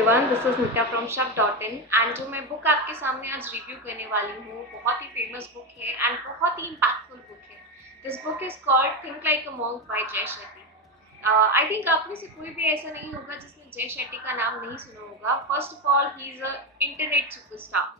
Everyone, this is Nitya from shop.in and जो मैं book आपके सामने आज रिव्यू करने वाली हूँ बहुत ही फेमस बुक है एंड बहुत ही इम्पैक्टफुल बुक है। This book is called think like a monk by Jay Shetty. I think आप में से कोई भी ऐसा नहीं होगा जिसने जय शेट्टी का नाम नहीं सुना होगा। First of all, he is a internet superstar.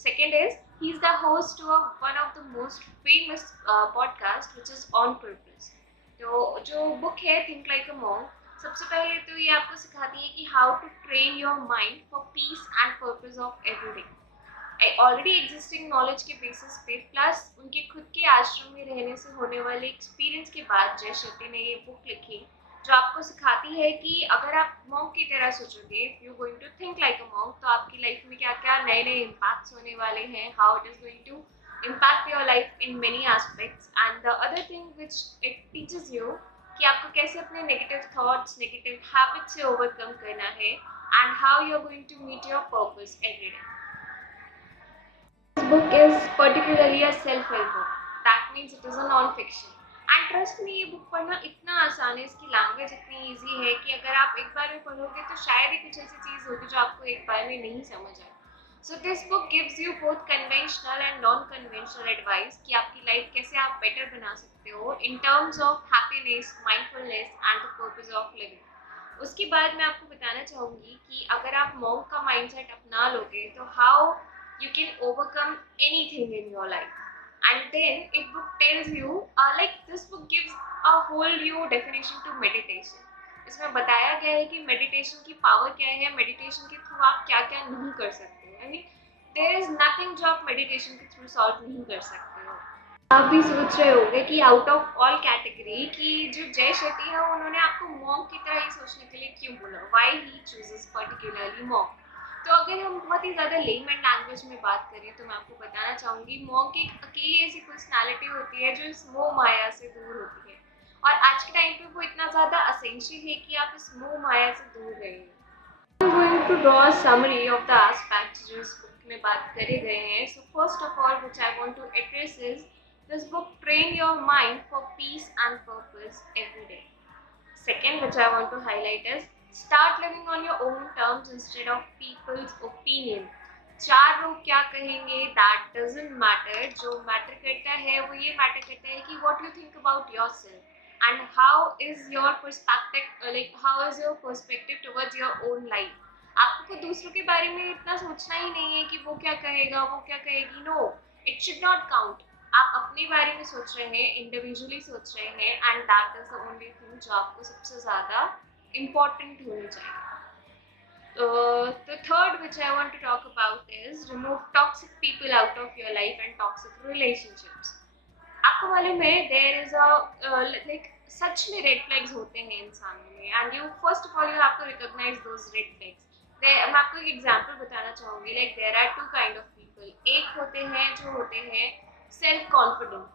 Second is, he is the host of one of the most famous podcast which is on purpose. तो जो बुक है थिंक लाइक अ मॉन्क, सबसे पहले तो ये आपको सिखाती है कि how to train your mind for peace and purpose of everyday. Already existing knowledge के बेसिस पे प्लस उनके खुद के आश्रम में रहने से होने वाले एक्सपीरियंस के बाद जय शेट्टी ने ये बुक लिखी, जो आपको सिखाती है कि अगर आप मॉन्क की तरह सोचोगे, if you going to think like a monk, तो आपकी लाइफ में क्या क्या नए नए इम्पैक्ट्स होने वाले हैं, how it is going to impact your life in many aspects. And the other thing which it teaches you कि आपको कैसे अपने नेगेटिव थॉट्स, नेगेटिव हैबिट से ओवरकम करना है and how you are going to meet your purpose every day. This book is particularly a self help book, that means it is a non fiction and trust me ये book पढ़ना इतना आसान है, इसकी language इतनी easy है कि अगर आप एक बार में पढ़ोगे तो शायद ही कुछ ऐसी चीज़ होगी जो आपको एक बार में नहीं समझ आए। So this book gives you both conventional and non-conventional advice कि आपकी लाइफ कैसे आप बेटर बना सकते हो in terms of happiness, mindfulness and the purpose of living. उसके बाद मैं आपको बताना चाहूँगी कि अगर आप मॉन्क का माइंडसेट अपना लोगे तो how you can overcome anything in your life. And then it book tells you like this book gives a whole new definition to meditation. इसमें बताया गया है कि मेडिटेशन की पावर क्या है, मेडिटेशन के थ्रू आप क्या क्या नहीं कर सकते हो। यानी देयर इज नथिंग जो आप मेडिटेशन के थ्रू सॉल्व नहीं कर सकते हो। आप भी सोच रहे होंगे कि आउट ऑफ ऑल कैटेगरी कि जो जय शेट्टी है उन्होंने आपको मॉन्क की तरह ही सोचने के लिए क्यों बोला, why he chooses particularly monk. तो अगर हम बहुत ही ज़्यादा लेमन लैंग्वेज में बात करें तो मैं आपको बताना चाहूँगी मॉन्क एक अकेली ऐसी पर्सनैलिटी होती है जो इस मोह माया से दूर होती है, और आज के टाइम पे वो इतना ज़्यादा असेंशियल है कि आप इस मोह माया से दूर रहें। I'm going to draw a summary of the aspects जो इस बुक में बात करे गए हैं. So first of all, which I want to address is this book train your mind for peace and purpose every day. Second, which I want to highlight is start living on your own terms instead of people's opinion. चार लोग क्या कहेंगे that doesn't matter. जो matter करता है वो ये matter करता है कि what you think about yourself. And how is your perspective towards your own life. आपको दूसरों के बारे में इतना सोचना ही नहीं है कि वो क्या कहेगा, वो क्या कहेगी। No, it should not count. आप अपने बारे में सोच रहे हैं, इंडिविजुअली सोच रहे हैं, and that is the only thing जो आपको सबसे ज़्यादा इम्पॉर्टेंट होनी चाहिए। तो third which I want to talk about is remove toxic people out of your life and toxic relationships. आपको मालूम है देयर इज अ सच में रेड फ्लैग्स होते हैं इंसानों में, and you first of all you have to recognise those red flags. मैं आपको एक एग्जांपल बताना चाहूँगी। Like there are two kind of people. एक होते हैं जो होते हैं सेल्फ कॉन्फिडेंट।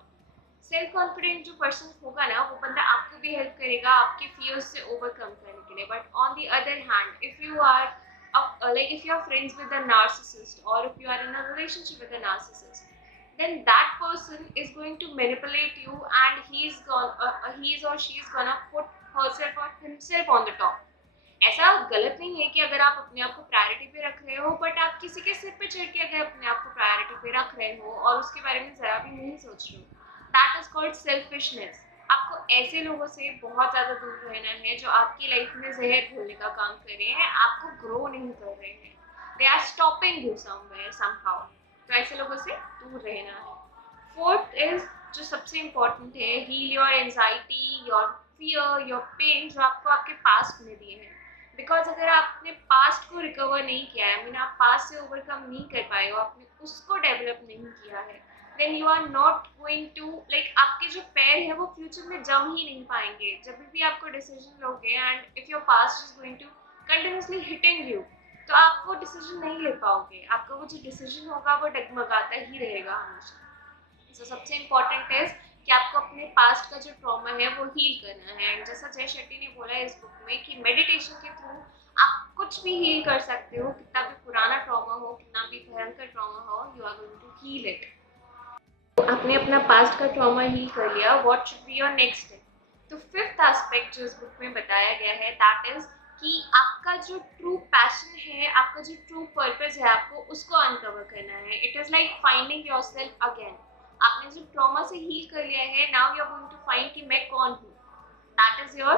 सेल्फ कॉन्फिडेंट जो पर्सन होगा ना, वो बंदा आपको भी हेल्प करेगा आपके फियर्स से ओवरकम करने के लिए। But on the other hand, if you are if you are friends with a narcissist, or if you are in a relationship with a narcissist, then that person is going to manipulate you, and he is or she is gonna put herself or himself on the top. ऐसा गलत नहीं है कि अगर आप अपने आप को प्रायोरिटी पे रख रहे हो, बट आप किसी के सिर पे चढ़ के अगर अपने आप को प्रायोरिटी पे रख रहे हो और उसके बारे में जरा भी नहीं सोच रहे हो, दैट इज कॉल्ड सेल्फिशनेस। आपको ऐसे लोगों से बहुत ज़्यादा दूर रहना है जो आपकी लाइफ में जहर घोलने का काम कर रहे हैं, आपको ग्रो नहीं कर रहे हैं, they are stopping you somewhere somehow. तो ऐसे लोगों से दूर रहना है। फोर्थ इज जो सबसे इम्पोर्टेंट है, heal your anxiety, your fear, your pain जो आपको आपके पास्ट में दिए हैं। बिकॉज अगर आपने पास्ट को रिकवर नहीं किया है, मीन आप पास्ट से ओवरकम नहीं कर पाए हो, आपने उसको डेवलप नहीं किया है, then you are not going to आपके जो पैर है वो फ्यूचर में जम ही नहीं पाएंगे। जब भी आपको डिसीजन लोगे and if your past is going to continuously hitting you, तो आप वो डिसीजन नहीं ले पाओगे। आपका वो जो डिसीजन होगा वो डगमगाता ही रहेगा हमेशा। तो सबसे इम्पोर्टेंट है कि आपको अपने पास्ट का जो ट्रॉमा है वो हील करना है। एंड जैसा जय शेट्टी ने बोला है इस बुक में कि मेडिटेशन के थ्रू आप कुछ भी हील कर सकते हो, कितना भी पुराना ट्रॉमा हो, कितना भी भयंकर ट्रॉमा हो, you are going to heal it. आपने अपना पास्ट का ट्रॉमा हील कर लिया, what should be your next step. तो फिफ्थ एस्पेक्ट जो इस बुक में बताया गया है दैट इज कि आपका जो ट्रू पैशन है, आपका जो ट्रू पर्पस है, आपको उसको अनकवर करना है. It is like finding yourself again. आपने जो ट्रॉमा से हील कर लिया है, now you are going to find कि मैं कौन हूँ. That is your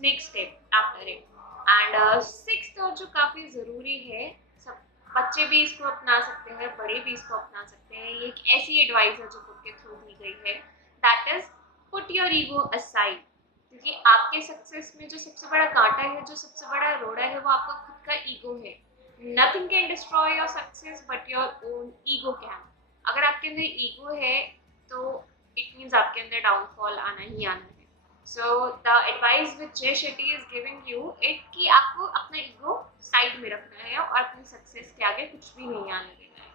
next step after it. And sixth और जो काफ़ी ज़रूरी है, सब बच्चे भी इसको अपना सकते हैं, बड़े भी इसको अपना सकते हैं, ये एक ऐसी एडवाइस है जो बुक के थ्रू दी गई है. That is put your ego aside. क्योंकि आपके सक्सेस में जो सबसे बड़ा कांटा है, जो सबसे बड़ा रोड़ा है, वो आपका खुद का ईगो है. Nothing can destroy your success but your own ego can. अगर आपके अंदर ईगो है तो इट मीन्स आपके अंदर डाउनफॉल आना ही आना है. सो द एडवाइस विच जय Shetty is giving you it कि आपको अपना ईगो साइड में रखना है और अपनी सक्सेस के आगे कुछ भी नहीं आने देना है.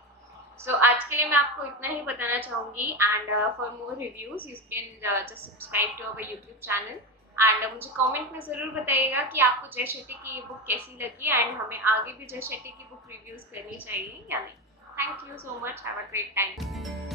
सो आज के लिए मैं आपको इतना ही बताना चाहूँगी. And for more reviews you can just subscribe to our YouTube channel. And मुझे कमेंट में ज़रूर बताइएगा कि आपको जय शेट्टी की ये बुक कैसी लगी एंड हमें आगे भी जय शेट्टी की बुक रिव्यूज़ करनी चाहिए या नहीं. Thank you so much. Have a great time.